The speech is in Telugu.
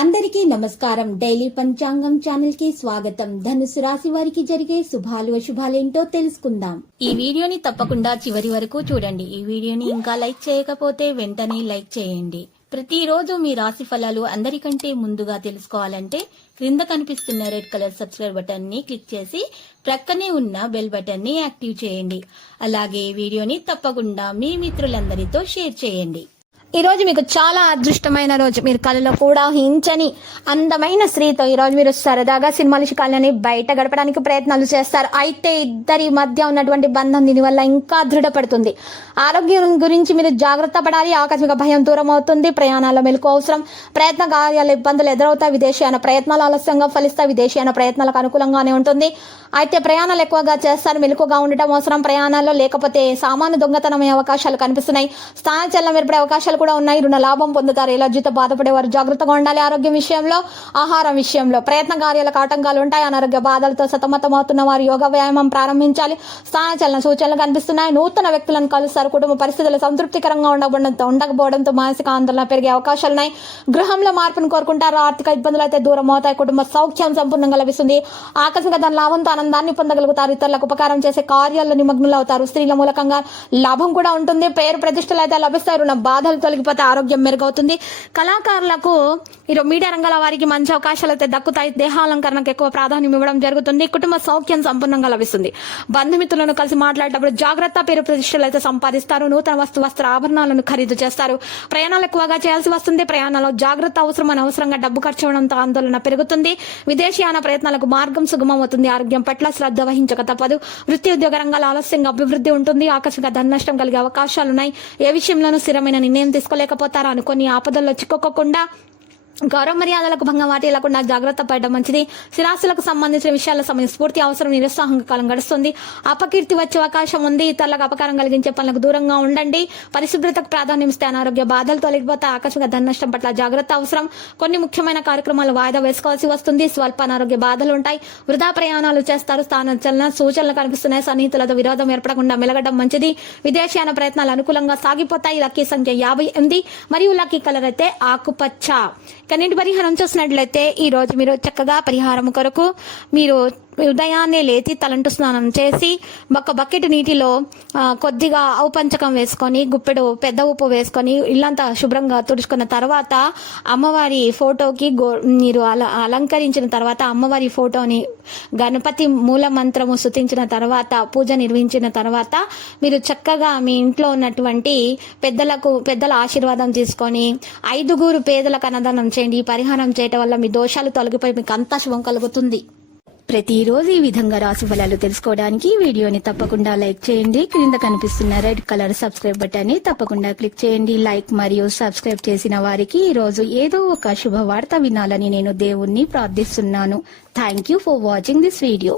అందరికీ నమస్కారం. డైలీ పంచాంగం ఛానల్ కి స్వాగతం. ధనుసు రాశి వారికి జరిగే శుభాలు అశుభాలేంటో తెలుసుకుందాం. ఈ వీడియోని తప్పకుండా చివరి వరకు చూడండి. ఈ వీడియోని ఇంకా లైక్ చేయకపోతే వెంటనే లైక్ చేయండి. ప్రతిరోజు మీ రాశి ఫలాలు అందరికంటే ముందుగా తెలుసుకోవాలంటే క్రింద కనిపిస్తున్న రెడ్ కలర్ సబ్స్క్రైబ్ బటన్ ని క్లిక్ చేసి ప్రక్కనే ఉన్న బెల్ బటన్ ని యాక్టివ్ చేయండి. అలాగే వీడియోని తప్పకుండా మీ మిత్రులందరితో షేర్ చేయండి. ఈ రోజు మీకు చాలా అదృష్టమైన రోజు. మీరు కళలో కూడా హించని అందమైన స్త్రీతో ఈ రోజు మీరు సరదాగా సినిమాలు శిఖాలని బయట గడపడానికి ప్రయత్నాలు చేస్తారు. అయితే ఇద్దరి మధ్య ఉన్నటువంటి బంధం దీనివల్ల ఇంకా దృఢపడుతుంది. ఆరోగ్యం గురించి మీరు జాగ్రత్త పడాలి. ఆకస్మిక భయం దూరం అవుతుంది. ప్రయాణాల్లో మెలకు అవసరం. ప్రయత్న కార్యాల ఇబ్బందులు ఎదురవుతాయి. విదేశీయాన ప్రయత్నాలు ఆలస్యంగా ఫలిస్తాయి. విదేశీయాన ప్రయత్నాలకు అనుకూలంగానే ఉంటుంది. అయితే ప్రయాణాలు ఎక్కువగా చేస్తారు. మెలకుగా ఉండటం అవసరం. ప్రయాణాల్లో లేకపోతే సామాను దొంగతనమయ్యే అవకాశాలు కనిపిస్తున్నాయి. స్థానచలనం ఏర్పడే అవకాశాలు కూడా ఉన్నాయి. రుణ లాభం పొందుతారు. ఎలర్జీతో బాధపడేవారు జాగ్రత్తగా ఉండాలి. ఆరోగ్యం విషయంలో, ఆహారం విషయంలో ప్రయత్న కార్యాలకు ఆటంకాలు ఉంటాయి. అనారోగ్య బాధలతో సతమతమవుతున్న వారు యోగా వ్యాయామం ప్రారంభించాలి. స్థానచలన సూచనలు కనిపిస్తున్నాయి. నూతన వ్యక్తులను కలుస్తారు. కుటుంబ పరిస్థితులు సంతృప్తికరంగా ఉండకపోవడంతో మానసిక ఆందోళన పెరిగే అవకాశాలున్నాయి. గృహంలో మార్పును కోరుకుంటారు. ఆర్థిక ఇబ్బందులు అయితే దూరం అవుతాయి. కుటుంబ సౌఖ్యం సంపూర్ణంగా లభిస్తుంది. ఆకస్మిక ధన లాభంతో ఆనందాన్ని పొందగలుగుతారు. ఇతరులకు ఉపకారం చేసే కార్యాల్లో నిమగ్నులు అవుతారు. స్త్రీల మూలకంగా లాభం కూడా ఉంటుంది. పేరు ప్రతిష్టలు అయితే లభిస్తాయి. రుణ బాధలు తొలగిపోతే ఆరోగ్యం మెరుగవుతుంది. కళాకారులకు ఈరోజు మీడియా రంగాల వారికి మంచి అవకాశాలు అయితే దక్కుతాయి. దేహాలంకరణకు ఎక్కువ ప్రాధాన్యం ఇవ్వడం జరుగుతుంది. కుటుంబ సౌఖ్యం సంపూర్ణంగా లభిస్తుంది. బంధుమిత్రులను కలిసి మాట్లాడేటప్పుడు జాగ్రత్త. పేరు ప్రతిష్టలు అయితే సంపాదిస్తారు. నూతన వస్త్ర ఆభరణాలను ఖరీదు చేస్తారు. ప్రయాణాలు ఎక్కువగా చేయాల్సి వస్తుంది. ప్రయాణాల్లో జాగ్రత్త అవసరం. అనవసరంగా డబ్బు ఖర్చు అవడంతో ఆందోళన పెరుగుతుంది. విదేశీయాన ప్రయత్నాలకు మార్గం సుగమం అవుతుంది. ఆరోగ్యం పట్ల శ్రద్ధ వహించక తప్పదు. వృత్తి ఉద్యోగ రంగాల ఆలస్యంగా అభివృద్ధి ఉంటుంది. ఆకస్మిక ధన నష్టం కలిగే అవకాశాలున్నాయి. ఏ విషయంలోనూ స్థిరమైన నిర్ణయం తీసుకోలేకపోతారా అనుకుని ఆపదల్లో చిక్కుకోకుండా గౌరవ మర్యాదలకు భంగం వాటిల్లకుండా జాగ్రత్త పడడం మంచిది. స్థిరాస్తులకు సంబంధించిన విషయాల సమయం స్ఫూర్తి అవసరం. నిరుత్సాహంగా కాలం గడుస్తుంది. అపకీర్తి వచ్చే అవకాశం ఉంది. ఇతరులకు అపకారం కలిగించే పనులకు దూరంగా ఉండండి. పరిశుభ్రతకు ప్రాధాన్యం ఇస్తే అనారోగ్య బాధలు తొలగిపోతే ఆకస్మిక ధన నష్టం పట్ల జాగ్రత్త అవసరం. కొన్ని ముఖ్యమైన కార్యక్రమాలు వాయిదా వేసుకోవాల్సి వస్తుంది. స్వల్ప అనారోగ్య బాధలు ఉంటాయి. వృధా ప్రయాణాలు చేస్తారు. స్థానచలన సూచనలు కనిపిస్తున్నాయి. సన్నిహితులతో విరోధం ఏర్పడకుండా మెలగడం మంచిది. విదేశీయాన ప్రయత్నాలు అనుకూలంగా సాగిపోతాయి. లక్కీ సంఖ్య 58 మరియు లక్కీ కలర్ అయితే ఆకుపచ్చ. కన్నిటి పరిహారం చూసినట్లయితే ఈ రోజు మీరు చక్కగా పరిహారం కొరకు మీరు ఉదయాన్నే లేచి తలంటు స్నానం చేసి ఒక బకెట్ నీటిలో కొద్దిగా ఆవు పంచకం వేసుకొని గుప్పెడు పెద్ద ఉప్పు వేసుకొని ఇల్లంతా శుభ్రంగా తుడుచుకున్న తర్వాత అమ్మవారి ఫోటోకి మీరు అలంకరించిన తర్వాత అమ్మవారి ఫోటోని గణపతి మూల మంత్రము స్తుతించిన తర్వాత పూజ నిర్వహించిన తర్వాత మీరు చక్కగా మీ ఇంట్లో ఉన్నటువంటి పెద్దల ఆశీర్వాదం తీసుకొని 5 పేదలకు అన్నదానం చేయండి. ఈ పరిహారం చేయటం వల్ల మీ దోషాలు తొలగిపోయి మీకు అంతా శుభం కలుగుతుంది. ప్రతిరోజు ఈ విధంగా రాశి ఫలాలు తెలుసుకోవడానికి వీడియోని తప్పకుండా లైక్ చేయండి. క్రింద కనిపిస్తున్న రెడ్ కలర్ సబ్స్క్రైబ్ బటన్ ని తప్పకుండా క్లిక్ చేయండి. లైక్ మరియు సబ్స్క్రైబ్ చేసిన వారికి ఈ రోజు ఏదో ఒక శుభవార్త వినాలని నేను దేవుణ్ణి ప్రార్థిస్తున్నాను. Thank you for watching this video.